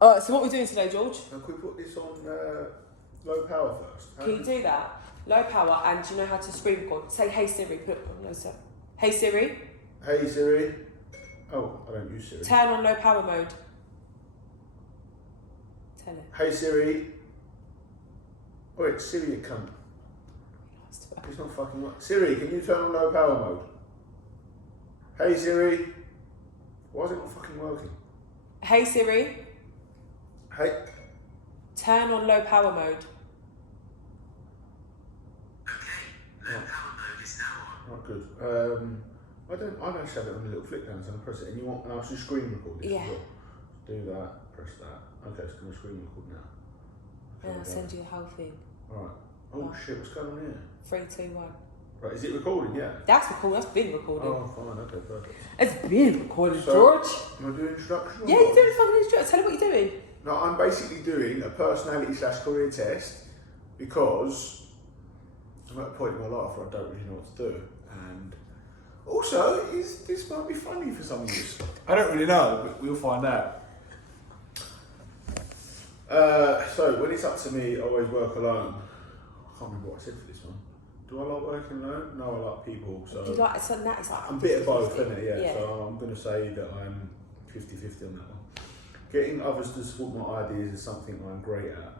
Alright, so what are we doing today, George? Now, can we put this on low power first? Can you do that? Low power, and do you know how to screen record? Say, hey Siri, put it on low sir. Hey Siri. Hey Siri. Oh, I don't use Siri. Turn on low power mode. Tell it. Hey Siri. Oh, it's Siri, you cunt. It's not fucking right. Siri, can you turn on low power mode? Hey Siri. Why is it not fucking working? Hey Siri. Hey. Turn on low power mode. Okay, low power mode is now on. Right, good. I don't actually have it on the little flick down, so I press it. And you want, and I'll just screen record this Yeah. as well. Do that, press that. Okay, so I'm going to screen record now. And I'll send you the whole thing. Alright. Oh Right. shit, what's going on here? 3, 2, 1. Right, is it recording? Yeah. That's recorded. That's been recorded. Oh, fine, okay, perfect. It's been recorded, So- George. Am I doing introduction? or Yeah, what? you're doing a fucking instruction. Tell me what you're doing. No, I'm basically doing a personality/career test because I'm at a point in my life where I don't really know what to do. And also, this might be funny for some of you. I don't really know, but we'll find out. So, when it's up to me, I always work alone. I can't remember what I said for this one. Do I like working alone? No, I like people. So You like it's like it's like I'm a bit of both, 50. isn't it? Yeah. Yeah. So I'm going to say that I'm 50-50 on that one. Getting others to support my ideas is something I'm great at.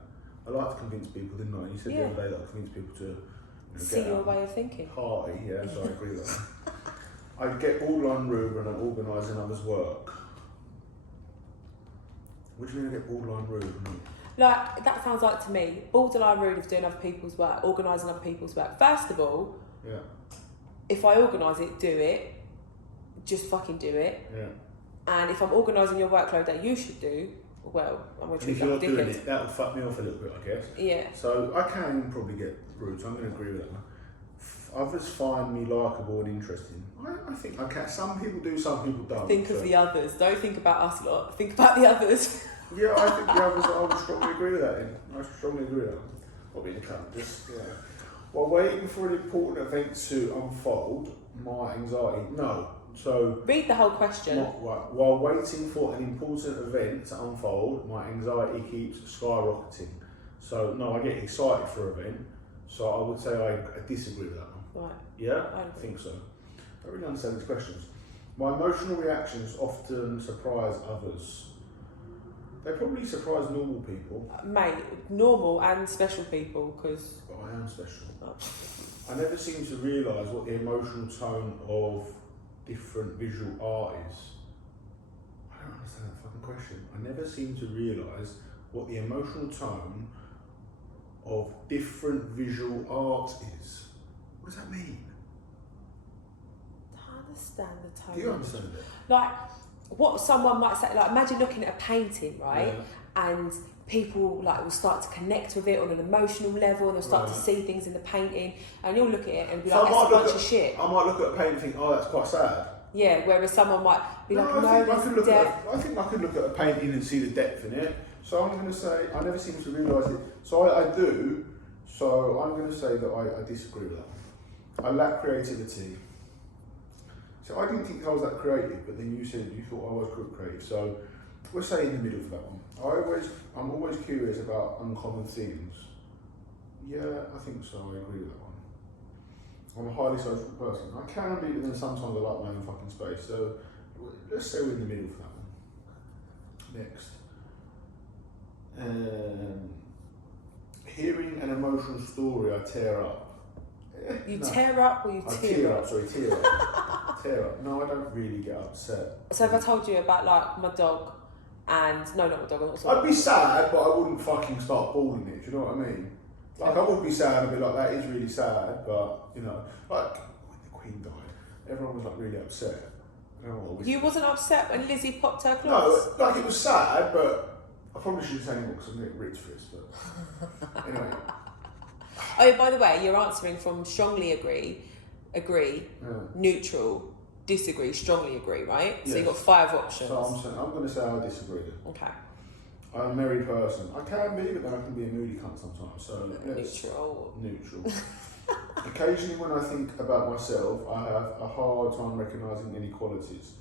I like to convince people, didn't I? You said Yeah. the other day that I convince people to See get your out way of thinking. party. Yeah, so I agree with that. I get borderline rude when I'm organising others' work. What do you mean I get borderline rude? Like, that sounds like to me, borderline rude of doing other people's work, organising other people's work. First of all, Yeah, if I organise it, do it. Just fucking do it. yeah. And if I'm organising your workload that you should do, well, I'm going to And treat if that you're doing dickhead. it, that'll fuck me off a little bit, I guess. Yeah. So I can probably get rude, so I'm going to agree with that one. Others find me likeable and interesting. I think I can. Some people do, some people don't. Think of the others. Don't think about us a lot. Think about the others. Yeah, I think the others, I would strongly agree with that. I strongly agree with that. What being a cunt, just, yeah. While waiting for an important event to unfold, my anxiety, no. So, Read the whole question. while waiting for an important event to unfold, my anxiety keeps skyrocketing. So, no, I get excited for an event. So, I would say I disagree with that one. Right. Yeah? I I agree. think so. I don't really understand these questions. My emotional reactions often surprise others. They probably surprise normal people, Mate, normal and special people, because... but I am special. I never seem to realise what the emotional tone of different visual art is. I don't understand that fucking question. I never seem to realise what the emotional tone of different visual art is. What does that mean? I understand the tone. Do you understand it? Like, what someone might say, like, imagine looking at a painting, right? Yeah. And people, like, will start to connect with it on an emotional level, and they'll start to Right. see things in the painting, and you'll look at it and be So like, I that's might a look bunch at- of shit. I might look at a painting and think, oh, that's quite sad. Yeah, whereas someone might be like, no, I there's could look depth. I think I could look at a painting and see the depth in it. So I'm going to say I never seem to realise it. So I do. So I'm going to say that I disagree with that. I lack creativity. So I didn't think I was that creative, but then you said you thought I was creative. So we'll say in the middle for that one. I'm always curious about uncommon things. Yeah, I think so. I agree with that one. I'm a highly social person. I can be, but then sometimes I like my own fucking space. So let's say we're in the middle for that one. Next. Hearing an emotional story, I tear up. You No. tear up or you I tear tear up? up, sorry, tear up. Tear up. No, I don't really get upset. So if I told you about, like, my dog and... No, not my dog, I'm not I'd be sad, but I wouldn't fucking start bawling it, do you know what I mean? Like, I would be sad, I'd be like, that is really sad, but, you know, like, when the Queen died, everyone was, like, really upset. You wasn't upset when Lizzie popped her No, clothes? like, it was sad, but I probably shouldn't say anymore because I'm getting rich for this, but anyway. Oh, by the way, you're answering from strongly agree, Yeah. neutral, disagree, strongly agree, right? So you've got Yes. 5 options. So I'm going to say I disagree then. Okay. I'm a merry person. I can be, but then I can be a moody cunt sometimes. So let's Neutral. neutral. Occasionally, when I think about myself, I have a hard time recognising inequalities.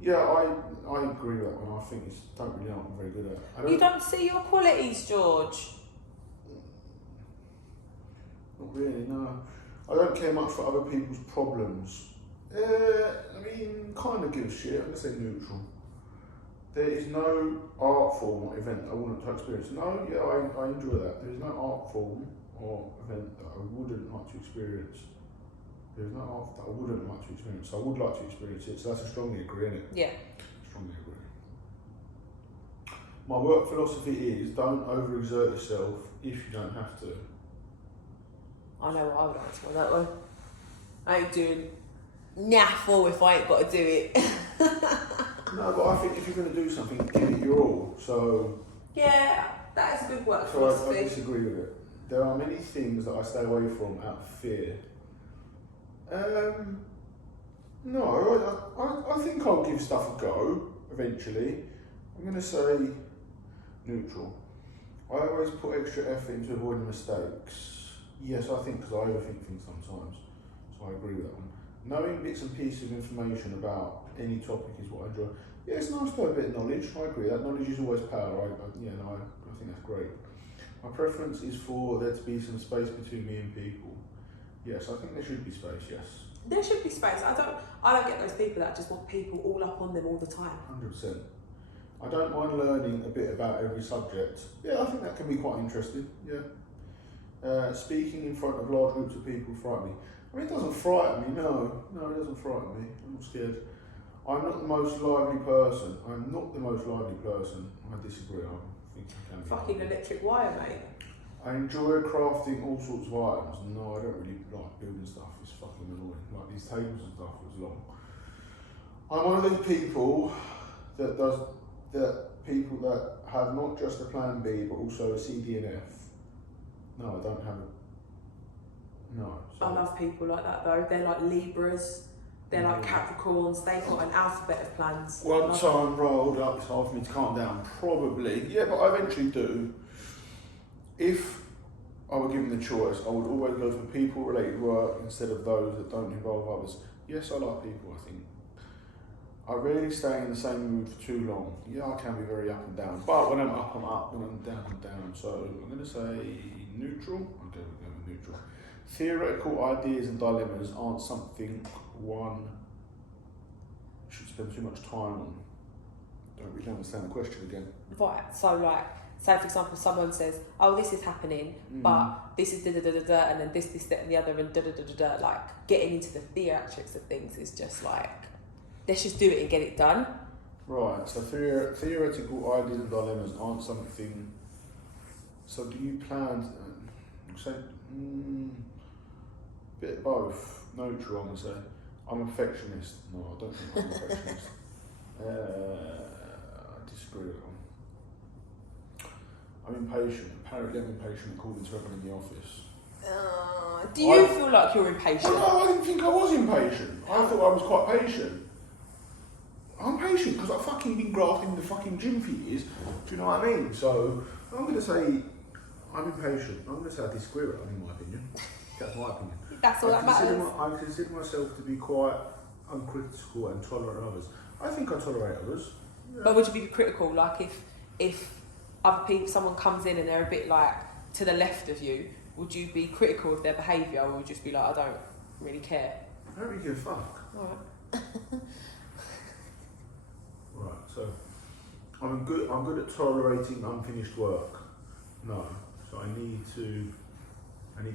Yeah, I agree with that one. I think it's don't really know what I'm very good at. You don't see your qualities, George. Not really, no. I don't care much for other people's problems. I mean, kind of give a shit. I'm gonna say neutral. There is no art form or event I wouldn't like to experience. No, yeah, I enjoy that. There is no art form or event that I wouldn't like to experience. There is no art that I wouldn't like to experience. I would like to experience it, so that's a strongly agree, isn't it? Yeah. Strongly agree. My work philosophy is don't overexert yourself if you don't have to. I know what I would answer on that one. I ain't doing naffle if I ain't got to do it. No, but I think if you're going to do something, give it your all. So, Yeah, that is a good work I philosophy. disagree with it. There are many things that I stay away from out of fear. No, I think I'll give stuff a go eventually. I'm going to say neutral. I always put extra effort into avoiding mistakes. Yes, I think because I overthink things sometimes. So I agree with that one. Knowing bits and pieces of information about any topic is what I enjoy. Yeah, it's nice to have a bit of knowledge. I agree. That knowledge is always power. I think that's great. My preference is for there to be some space between me and people. Yes, I think there should be space. Yes. There should be space. I don't get those people that just want people all up on them all the time. 100%. I don't mind learning a bit about every subject. Yeah, I think that can be quite interesting. Yeah. Speaking in front of large groups of people frighten me. I mean, it doesn't frighten me. No, it doesn't frighten me. I'm not scared. I'm not the most lively person. I disagree. I think I can be. Fucking electric wire, mate. I enjoy crafting all sorts of items. No, I don't really like building stuff. It's fucking annoying. Like these tables and stuff was long. I'm one of those people that have not just a plan B but also a C, D and F. No, I don't have a... No. I love people like that though. They're like Libras, they're like Capricorns, they've got an alphabet of plans. Once I'm rolled up, it's hard for me to calm down. Probably. Yeah, but I eventually do. If I were given the choice, I would always go for people-related work instead of those that don't involve others. Yes, I like people, I think. I rarely stay in the same mood for too long. Yeah, I can be very up and down. But when I'm up, I'm up. When I'm down, I'm down. So I'm going to say neutral. Okay, we're going with neutral. Theoretical ideas and dilemmas aren't something one should spend too much time on. Don't really understand the question again. Right, so like, say for example, someone says, oh, this is happening, but this is da-da-da-da-da, and then this, that and the other, and da-da-da-da-da. Like, getting into the theatrics of things is just like, let's just do it and get it done. Right, so theoretical ideas and dilemmas aren't something... So do you plan... bit of both. Neutral, I'm going to say. I'm a perfectionist. No, I don't think I'm a perfectionist. I disagree with that one. I'm impatient. Apparently I'm impatient according to everyone in the office. Do you feel like you're impatient? Well, no, I didn't think I was impatient. I thought I was quite patient. I'm patient because I've fucking been grafting in the fucking gym for years. Do you know what I mean? So I'm going to say I'm impatient. I'm going to say I disagree with that, in my opinion. That's my opinion. That's all that matters. I consider myself to be quite uncritical and tolerant of others. I think I tolerate others. Yeah. But would you be critical, like if other people, someone comes in and they're a bit like to the left of you, would you be critical of their behaviour, or would you just be like, I don't really care? I don't really give a fuck. Alright. Right, so I'm good at tolerating unfinished work. No, so I need to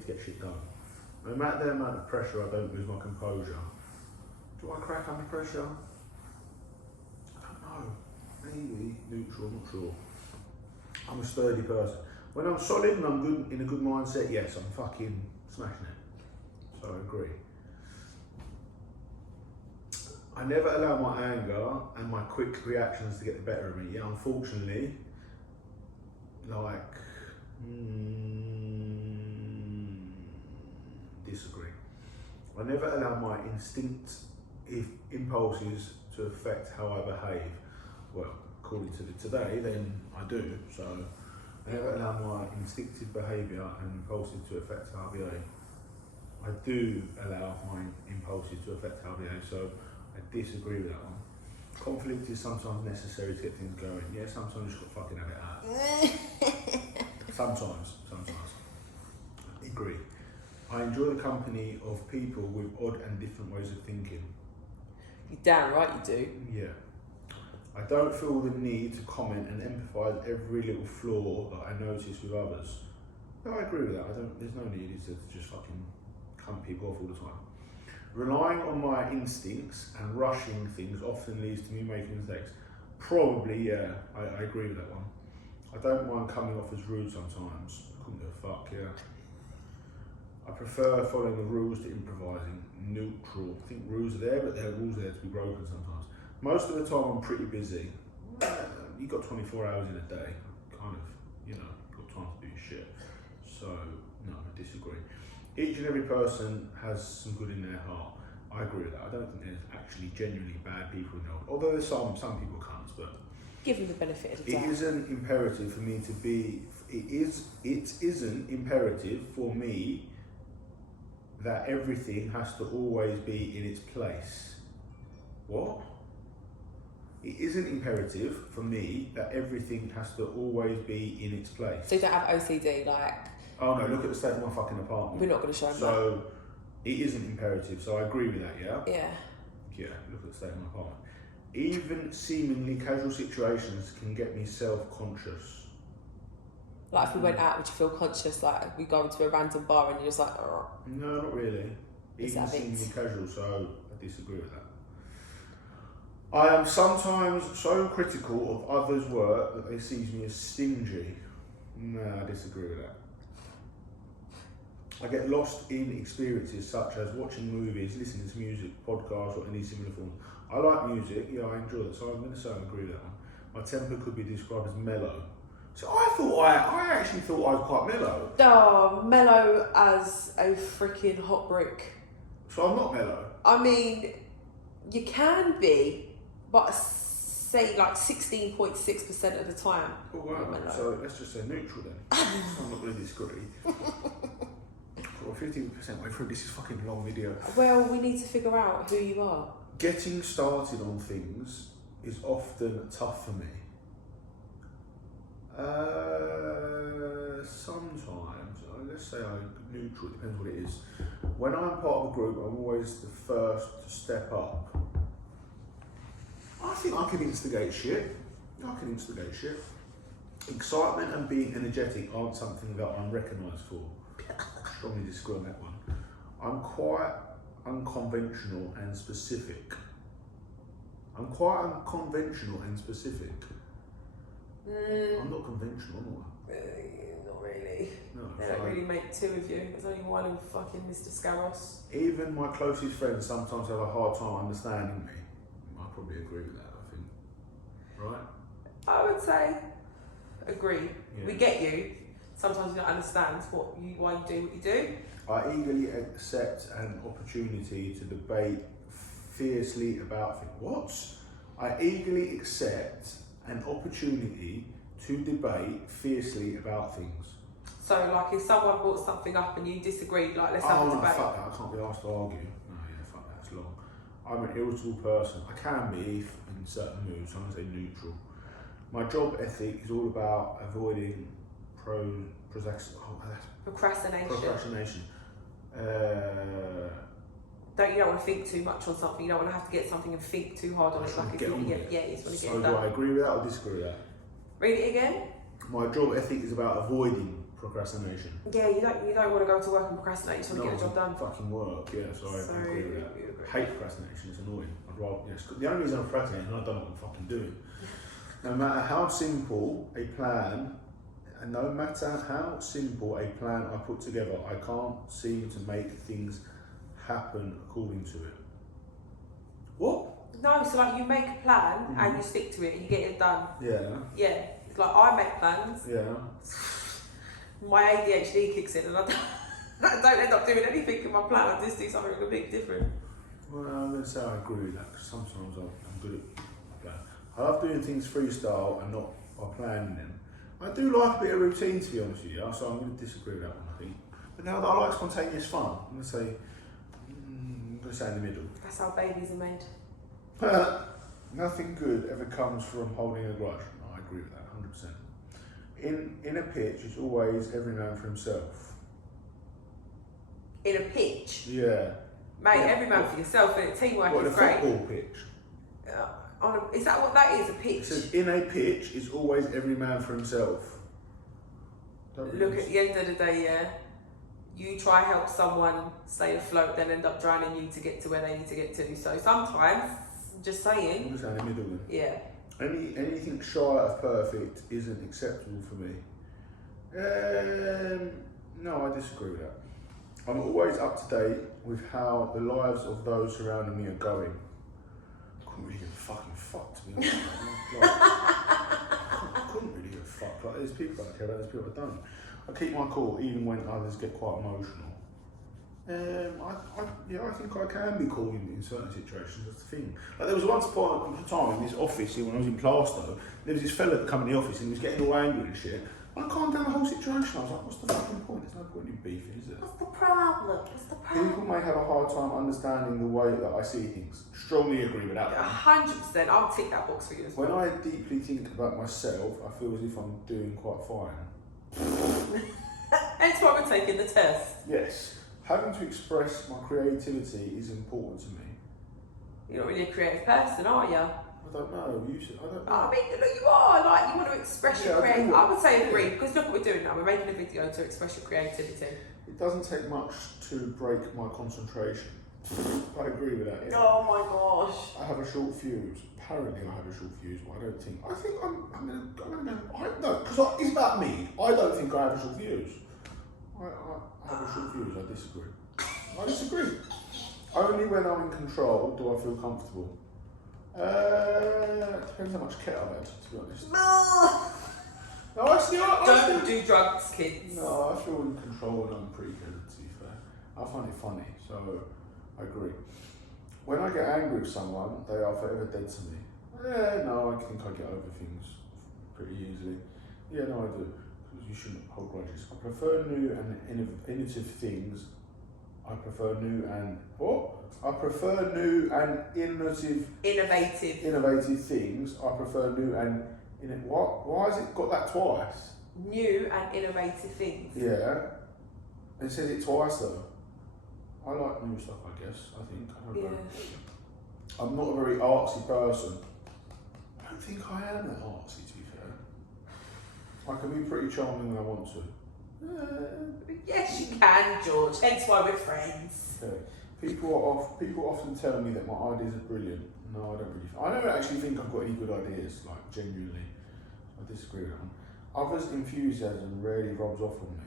get shit done. No matter the amount of pressure, I don't lose my composure. Do I crack under pressure? I don't know. Maybe neutral, I'm not sure. I'm a sturdy person. When I'm solid and I'm good in a good mindset, yes, I'm fucking smashing it. So I agree. I never allow my anger and my quick reactions to get the better of me. Yeah, unfortunately, like, disagree. I never allow my impulses to affect how I behave. Well, according to today, then I do. So I never allow my instinctive behaviour and impulses to affect how I behave. I do allow my impulses to affect how I behave. So I disagree with that one. Conflict is sometimes necessary to get things going. Yeah, sometimes you just got to fucking have it out. Sometimes. Agree. I enjoy the company of people with odd and different ways of thinking. You're damn right you do. Yeah. I don't feel the need to comment and empathise every little flaw that I notice with others. No, I agree with that. There's no need to just fucking cunt people off all the time. Relying on my instincts and rushing things often leads to me making mistakes. Probably, yeah. I agree with that one. I don't mind coming off as rude sometimes. I couldn't give a fuck, yeah. I prefer following the rules to improvising. Neutral. I think rules are there, but there are rules there to be broken sometimes. Most of the time I'm pretty busy. You've got 24 hours in a day. Kind of, got time to do your shit. So, no, I disagree. Each and every person has some good in their heart. I agree with that. I don't think there's actually genuinely bad people in the world. Although there's some people can't, but Give them the benefit of the doubt. it isn't imperative for me to be. It isn't imperative for me that everything has to always be in its place. What? It isn't imperative for me that everything has to always be in its place. So you don't have OCD, like... Oh no, look at the state of my fucking apartment. We're not going to show them So, it isn't imperative, so I agree with that, yeah? Yeah. Yeah, look at the state of my apartment. Even seemingly casual situations can get me self-conscious. Like if we went out, would you feel conscious, like we go into a random bar and you're just like... "Argh." No, not really. Is Even that it? seemingly casual, so I disagree with that. I am sometimes so critical of others' work that they see me as stingy. No, I disagree with that. I get lost in experiences such as watching movies, listening to music, podcasts, or any similar forms. I like music, yeah, I enjoy it, so I'm going to say I agree with that one. My temper could be described as mellow. So I actually thought I was quite mellow. Oh, mellow as a freaking hot brick. So I'm not mellow. I mean, you can be, but say like 16.6% of the time. Oh wow, mellow. so let's just say neutral then. I'm not going to disagree. Well, 15% way through, this is a fucking long video. Well, we need to figure out who you are. Getting started on things is often tough for me. Sometimes, let's say I'm neutral, it depends what it is. When I'm part of a group, I'm always the first to step up. I think I can instigate shit. Excitement and being energetic aren't something that I'm recognised for. Strongly disagree on that one. I'm quite unconventional and specific. I'm not conventional, am I? Not really. No, They so don't really make two of you. There's only one in fucking Mr. Scaros. even my closest friends sometimes have a hard time understanding me. I probably agree with that, I think. Right? I would say, agree. Yeah. We get you. Sometimes you don't understand why you do what you do. I eagerly accept an opportunity to debate fiercely about things. What? I eagerly accept an opportunity to debate fiercely about things. So, like, if someone brought something up and you disagreed, like, let's have Oh a no, debate. fuck that, I can't be asked to argue. No, yeah, fuck that, it's long. I'm an irritable person. I can be if in certain moods, so I'm going to say neutral. My job ethic is all about avoiding procrastination. You don't want to think too much on something. You don't want to have to get something and think too hard on it. Like, if you you just want to get So it do done. I agree with that or disagree with that? Read it again. My job ethic is about avoiding procrastination. Yeah, you don't want to go to work and procrastinate. You just want to get the job done. Fucking work, yeah, so I agree with that. you agree. Hate procrastination, it's annoying. I'd rather, yes, the only reason I'm procrastinating is I don't know what I'm fucking doing. No matter how simple a plan I put together, I can't seem to make things happen according to it. What? No, so like you make a plan and you stick to it and you get it done. Yeah. Yeah, it's like I make plans. Yeah. My ADHD kicks in and I don't end up doing anything in my plan. I just do something a bit different. Well, I'm going to say I agree with that because sometimes I'm good at that. I love doing things freestyle and not by planning them. I do like a bit of routine, to be honest with you, so I'm going to disagree with that one, I think. But now I like spontaneous fun. I'm going to say in the middle. That's how babies are made. Nothing good ever comes from holding a grudge. I agree with that, 100%. In a pitch, it's always every man for himself. In a pitch, Yeah. mate, Yeah. every man for yourself, and teamwork What, is a great. football pitch? Is that what that is? A It pitch? says in a pitch, it's always every man for himself. Don't Look, really- at the end of the day, yeah, you try help someone stay afloat, they'll end up drowning you to get to where they need to get to. So sometimes, just I'm saying, just saying the middle then. yeah. Anything shy of perfect isn't acceptable for me. No, I disagree with that. I'm always up to date with how the lives of those surrounding me are going. I couldn't really give a fucking fuck, to be honest. I couldn't really give a fuck. Like, there's people I care about, there's people I don't. I keep my cool even when others get quite emotional. I think I can be cool in certain situations. That's the thing. Like, there was once upon a time in this office here when I was in Plaistow, there was this fella that come in the office and he was getting all angry and shit. And I calmed down the whole situation. I was like, what's the fucking point? There's no point in beefing, is there? What's the problem? What's the People may have a hard time understanding the way that I see things. Strongly agree with that. 100%. I'll tick that box for you as When well. I deeply think about myself, I feel as if I'm doing quite fine. Hence why we're taking the test. Yes, having to express my creativity is important to me. You're not really a creative person, are you? I don't know. I don't know. I mean, look, you are. Like, you want to express Yeah, your I do. creativity. I would say agree, because look what we're doing now. We're making a video to express your creativity. It doesn't take much to break my concentration. I agree with that. Yeah. Oh my gosh. I have a short fuse. Apparently, I have a short fuse, but I don't think. I think I'm gonna go. No, because it's about me. I don't think I have a short fuse. I have a short fuse. I disagree. I disagree. Only when I'm in control do I feel comfortable. Depends how much kit I've had, to be honest. No, Don't do drugs, kids. No, I feel in control when I'm pretty good, to be fair. I find it funny, so I agree. When I get angry with someone, they are forever dead to me. No, I think I get over things pretty easily. Yeah, no, I do. Because you shouldn't hold grudges. I prefer new and innovative things. I prefer new and innovative things. I prefer new and why has it got that twice? New and innovative things. Yeah. It says it twice though. I like new stuff, I guess. I don't know. I'm not a very artsy person. I don't think I am that artsy, to be fair. I can be pretty charming when I want to. Yes, you can, George. Hence why we're friends. Okay. People often tell me that my ideas are brilliant. No, I don't really. I don't actually think I've got any good ideas, like genuinely. I disagree with them. Others' enthusiasm rarely rubs off on me.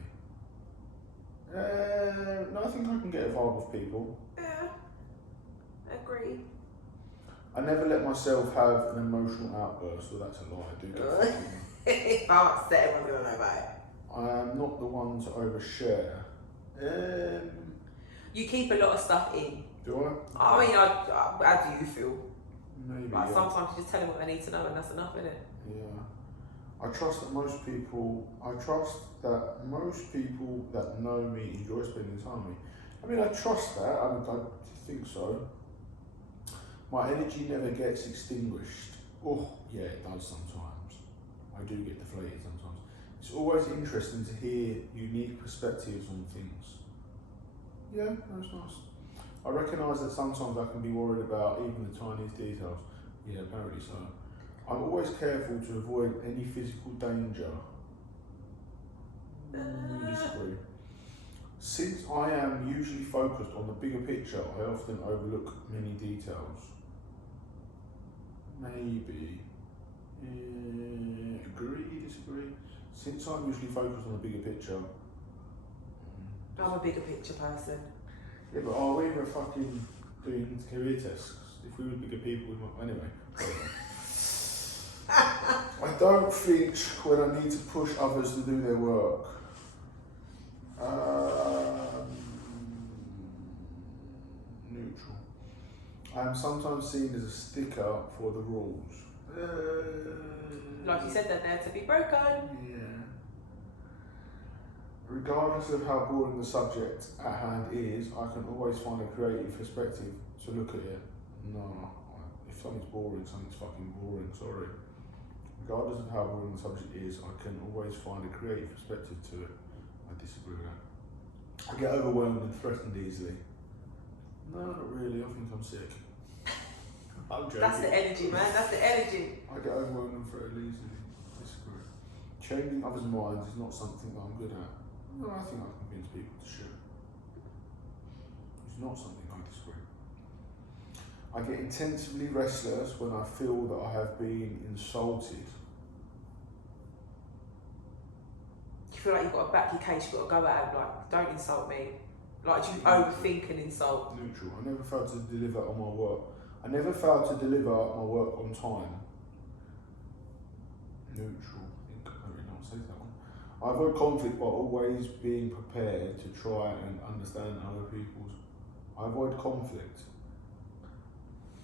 No, I think I can get a vibe with people. Yeah, agree. I never let myself have an emotional outburst, so that's a lie. I do get fucking- If I'm upset, everyone's going to know about it. I am not the one to overshare. You keep a lot of stuff in. Do I mean, how do you feel? I? Maybe. Like, Yeah. sometimes you just tell them what they need to know and that's enough, isn't it? Yeah. I trust that most people that know me enjoy spending time with me. I mean, I trust that. I think so. My energy never gets extinguished. Oh, yeah, it does sometimes. I do get deflated sometimes. It's always interesting to hear unique perspectives on things. Yeah, that's nice. I recognise that sometimes I can be worried about even the tiniest details. Yeah, apparently so. I'm always careful to avoid any physical danger. Disagree. Since I am usually focused on the bigger picture, I often overlook many details. Maybe. Agree, disagree. Since I'm usually focused on the bigger picture. I'm a bigger picture person. Yeah, but are we ever fucking doing career tests? If we were bigger people, we might. Anyway. I don't think when I need to push others to do their work. Neutral. I am sometimes seen as a sticker for the rules. Like you said, they're there to be broken. Yeah. Regardless of how boring the subject at hand is, I can always find a creative perspective to look at it. No, if something's boring, something's fucking boring, sorry. Regardless of how boring the subject is, I can always find a creative perspective to it. I disagree with that. I get overwhelmed and threatened easily. No, not really, I think I'm sick. I'm joking. That's the energy, man. That's the energy. I get overwhelmed and threatened easily. Disagree. Changing others' minds is not something that I'm good at. No, I think I can convince people to share. It's not something I disagree. I get intensively restless when I feel that I have been insulted. You feel like you've got to back your case, you've got to go out, like, don't insult me. Like, do you overthink an insult? Neutral. I never failed to deliver on my work. I never failed to deliver my work on time. Neutral. I think I don't really know what to say to that one. I avoid conflict by always being prepared to try and understand other people's. I avoid conflict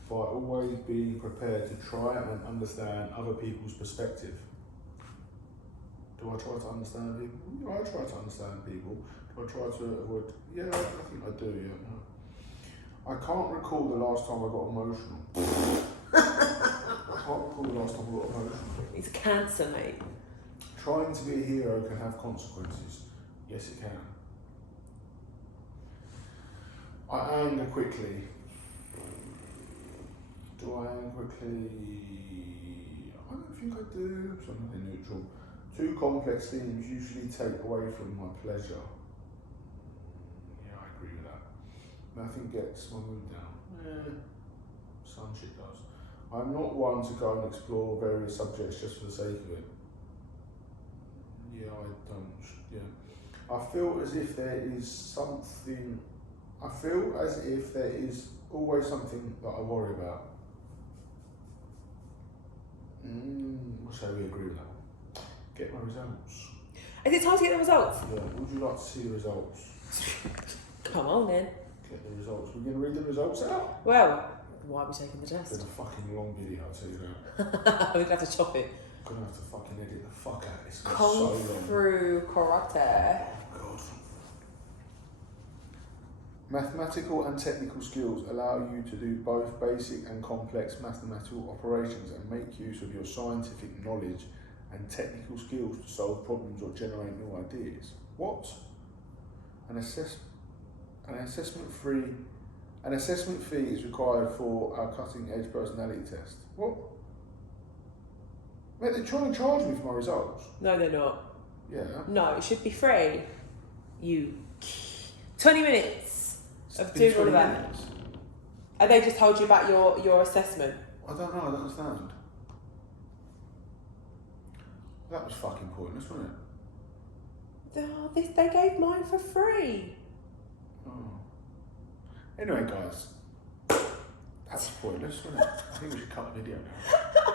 by always being prepared to try and understand other people's perspective. Do I try to understand people? Yeah, I try to understand people. Do I try to avoid? Yeah, I think I do, yeah. I can't recall the last time I got emotional. I can't recall the last time I got emotional. It's cancer, mate. Trying to be a hero can have consequences. Yes, it can. I anger quickly. Do I anger quickly? I don't think I do. Something neutral. Too complex themes usually take away from my pleasure. Yeah, I agree with that. Nothing gets my mood down. Some shit does. I'm not one to go and explore various subjects just for the sake of it. Yeah, I don't. Yeah. I feel as if there is something. I feel as if there is always something that I worry about. Shall we agree with that one? Get my results. Is it time to get the results? Yeah, would you like to see the results? Come on then. Get the results. We're going to read the results out? Well, why are we taking the It's test? a fucking long video, I'll tell you that. We're going to have to chop it. I'm going to have to fucking edit the fuck out of this. It's so Kung long. Fu Karate. Oh, God. Mathematical and technical skills allow you to do both basic and complex mathematical operations and make use of your scientific knowledge and technical skills to solve problems or generate new ideas. What? An assessment fee is required for our cutting edge personality test. What? Mate, they're trying to charge me for my results. No, they're not. Yeah. No, it should be free. 20 minutes of It's been doing all 20 of that. minutes. And they just told you about your assessment. I don't know, I don't understand. That was fucking pointless, wasn't it? Oh, they gave mine for free. Oh. Anyway, guys, that was pointless, wasn't it? I think we should cut the video now.